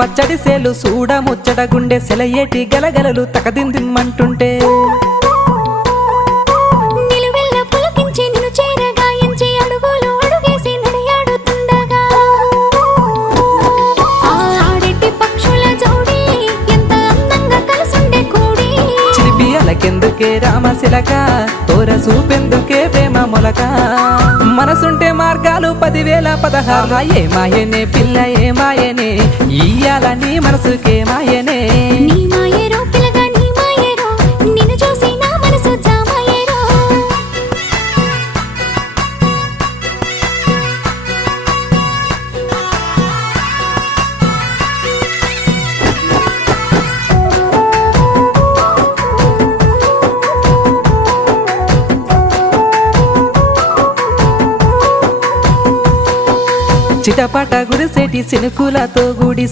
పచ్చడి సేలు సూడ ముచ్చట గుండె సెలయేటి గలగలలు తకదిందిమ్మంటుంటే నిలువెల్ల పులకించి నిన్ను చేరగాయించి అడుగులు అడుగేసి నడియాడుతుండగా ఆడెట్టి పక్షుల జోడి ఎంత అందంగా కలుసుండే కూడి చిలిపియలకెందుకే రామశిలక తోర చూపెందుకే ప్రేమ మొలక మనసుంటే మార్గాలు 10,016 ఏమాయనే పిల్ల ఏమాయనే ఇయ్యాల నీ మనసుకే మాయనే నీ మాయేరో పిల్లగా నీ మాయేరో నిన్ను చూసి నా మనసు జామాయేరో చిటపట గురిసేటి సినుకులతో గుడి